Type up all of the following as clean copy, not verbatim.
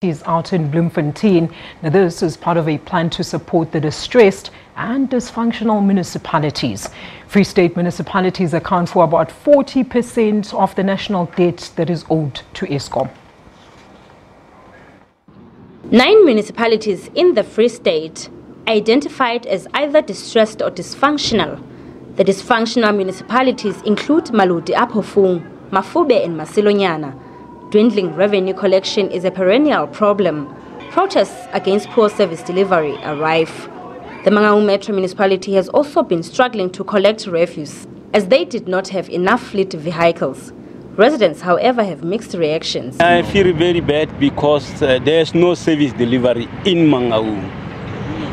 Is out in Bloemfontein. Now, this is part of a plan to support the distressed and dysfunctional municipalities. Free State municipalities account for about 40% of the national debt that is owed to Eskom. 9 municipalities in the Free State identified as either distressed or dysfunctional. The dysfunctional municipalities include Maluti, Aphumelele, Mafube and Masilonyana. Dwindling revenue collection is a perennial problem. Protests against poor service delivery are rife. The Mangaung Metro municipality has also been struggling to collect refuse, as they did not have enough fleet vehicles. Residents, however, have mixed reactions. I feel very bad because there's no service delivery in Mangaung.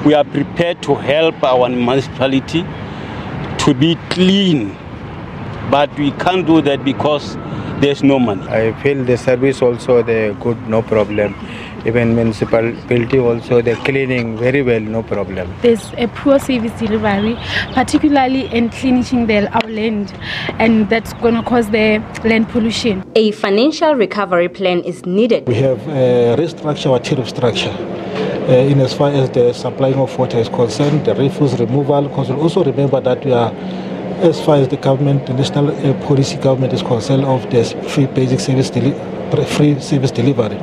We are prepared to help our municipality to be clean, but we can't do that because there's no money. I feel the service also they're good, no problem. Even municipality also they're cleaning very well, no problem. There's a poor service delivery, particularly in cleaning our land, and that's going to cause the land pollution. A financial recovery plan is needed. We have restructured our tariff structure in as far as the supplying of water is concerned, the refuse removal, because we also remember that we are, as far as the government, the national policy government is concerned of this free basic service delivery.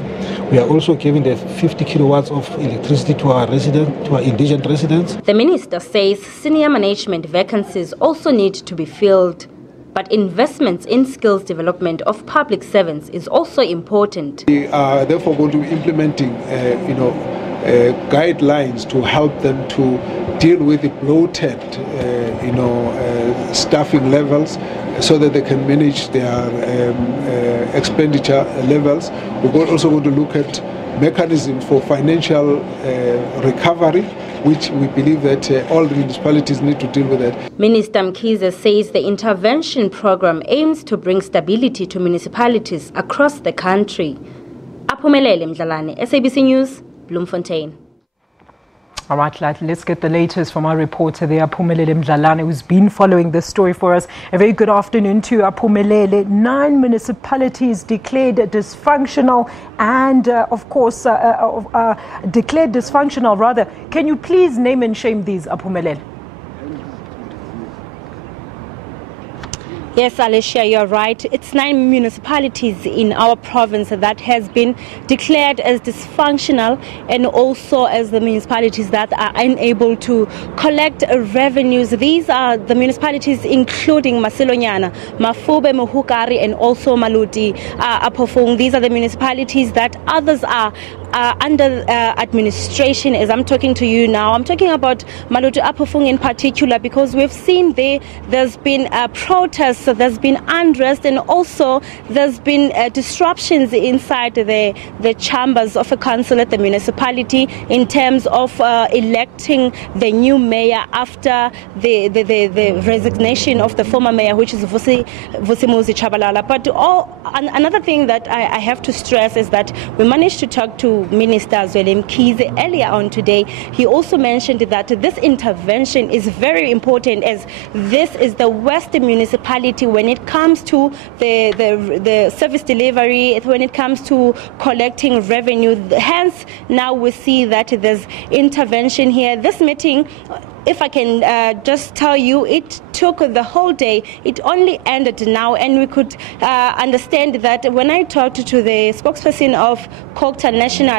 We are also giving the 50 kilowatts of electricity to our residents, to our indigent residents. The minister says senior management vacancies also need to be filled, but investments in skills development of public servants is also important. We are therefore going to be implementing, guidelines to help them to deal with the bloated, staffing levels, so that they can manage their expenditure levels. We're also going to look at mechanisms for financial recovery, which we believe that all the municipalities need to deal with that. Minister Mkhize says the intervention program aims to bring stability to municipalities across the country. Aphumelele Mdlalane, SABC News, Bloemfontein. All right, let's get the latest from our reporter there, Aphumelele Mdlalane, who's been following this story for us. A very good afternoon to Aphumelele. 9 municipalities declared dysfunctional and, declared dysfunctional, rather. Can you please name and shame these, Aphumelele? Yes, Alicia, you're right. It's 9 municipalities in our province that has been declared as dysfunctional, and also as the municipalities that are unable to collect revenues. These are the municipalities including Masilonyana, Mafube, Mohukari, and also Maluti, Aphumelele. These are the municipalities that others are under administration as I'm talking to you now. I'm talking about Maluti Aphumelele in particular, because we've seen there's been protests, there's been unrest, and also there's been disruptions inside the chambers of a council at the municipality in terms of electing the new mayor after the resignation of the former mayor, which is Vusimuzi Chabalala. But another thing that I have to stress is that we managed to talk to Minister Zweli Mkhize earlier on today. He also mentioned that this intervention is very important, as this is the worst municipality when it comes to the service delivery, when it comes to collecting revenue. Hence, now we see that there's intervention here. This meeting, if I can just tell you, it took the whole day. It only ended now, and we could understand that when I talked to the spokesperson of COGTA nationally,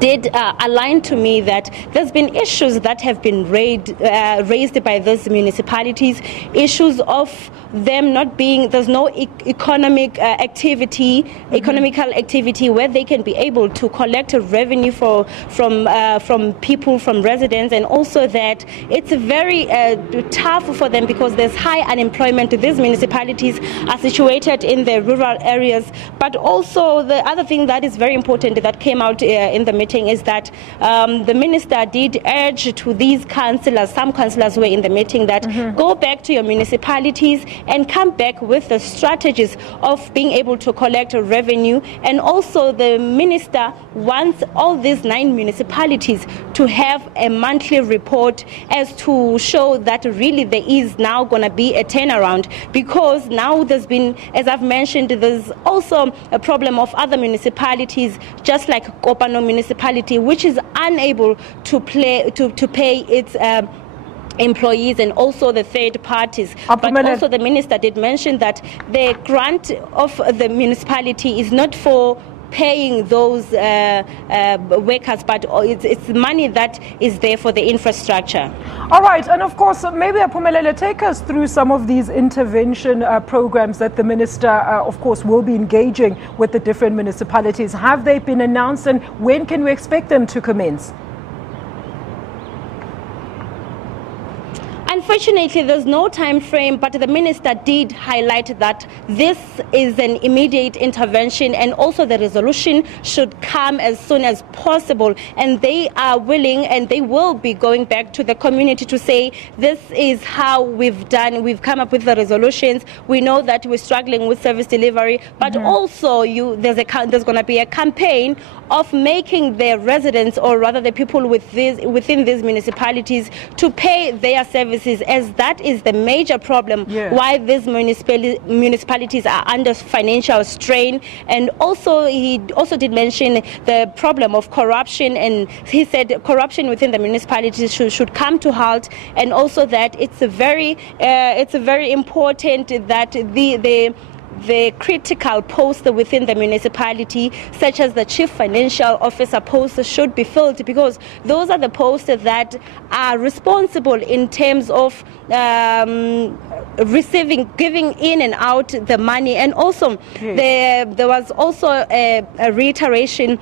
did align to me that there's been issues that have been raised by these municipalities, issues of them not being, there's no economical activity where they can be able to collect a revenue from people, from residents, and also that it's very tough for them because there's high unemployment. These municipalities are situated in the rural areas, but also the other thing that is very important that came out in the meeting meeting is that the minister did urge to these councillors, some councillors were in the meeting, that go back to your municipalities and come back with the strategies of being able to collect revenue. And also the minister wants all these 9 municipalities to have a monthly report as to show that really there is now going to be a turnaround, because now there's been, as I've mentioned, there's also a problem of other municipalities, just like Kopano municipality, which is unable to pay its employees and also the third parties. But also the minister did mention that the grant of the municipality is not for paying those workers, but it's money that is there for the infrastructure. All right, and of course, maybe Aphumelele, take us through some of these intervention programs that the minister, of course, will be engaging with the different municipalities. Have they been announced, and when can we expect them to commence? Unfortunately, there's no time frame, but the minister did highlight that this is an immediate intervention, and also the resolution should come as soon as possible. And they are willing, and they will be going back to the community to say, this is how we've come up with the resolutions. We know that we're struggling with service delivery, but also there's going to be a campaign of making the residents, or rather the people within these municipalities, to pay their services, as that is the major problem why these municipalities are under financial strain. And also he also did mention the problem of corruption, and he said corruption within the municipalities should come to halt, and also that it's very important that the critical posts within the municipality, such as the chief financial officer post, should be filled, because those are the posts that are responsible in terms of giving in and out the money. And also there was also a reiteration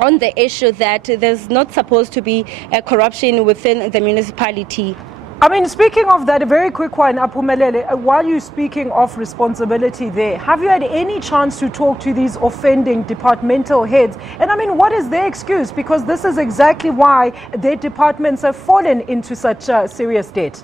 on the issue that there's not supposed to be corruption within the municipality. I mean, speaking of that, a very quick one, Aphumelele, while you're speaking of responsibility there, have you had any chance to talk to these offending departmental heads? And I mean, what is their excuse? Because this is exactly why their departments have fallen into such serious debt.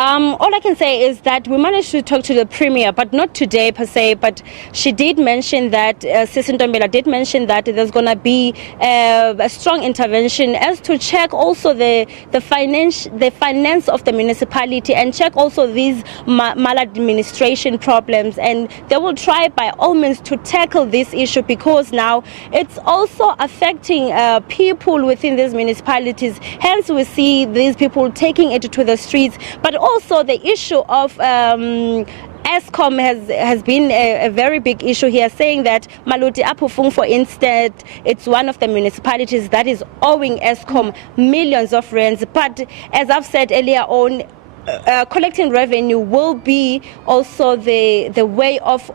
All I can say is that we managed to talk to the Premier, but not today per se, but she did mention that, Sisi Ntombela did mention that there's going to be a strong intervention as to check also the finance of the municipality, and check also these maladministration problems, and they will try by all means to tackle this issue, because now it's also affecting people within these municipalities. Hence we see these people taking it to the streets. But also the issue of Eskom has been a very big issue here, saying that Maluti Apofung, for instance, it's one of the municipalities that is owing Eskom millions of rands. But as I've said earlier on, collecting revenue will be also the way of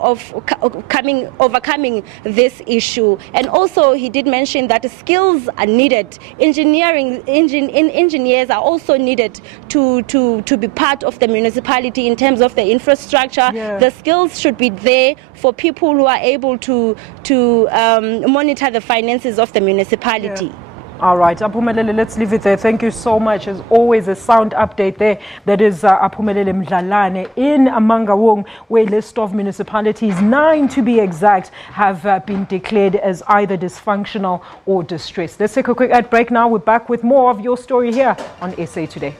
overcoming this issue. And also he did mention that skills are needed. Engineers are also needed to be part of the municipality in terms of the infrastructure. The skills should be there for people who are able to monitor the finances of the municipality. All right, Aphumelele, let's leave it there. Thank you so much. As always, a sound update there. That is Aphumelele Mdlalane in Mangaung, where a list of municipalities, 9 to be exact, have been declared as either dysfunctional or distressed. Let's take a quick ad break now. We're back with more of your story here on SA Today.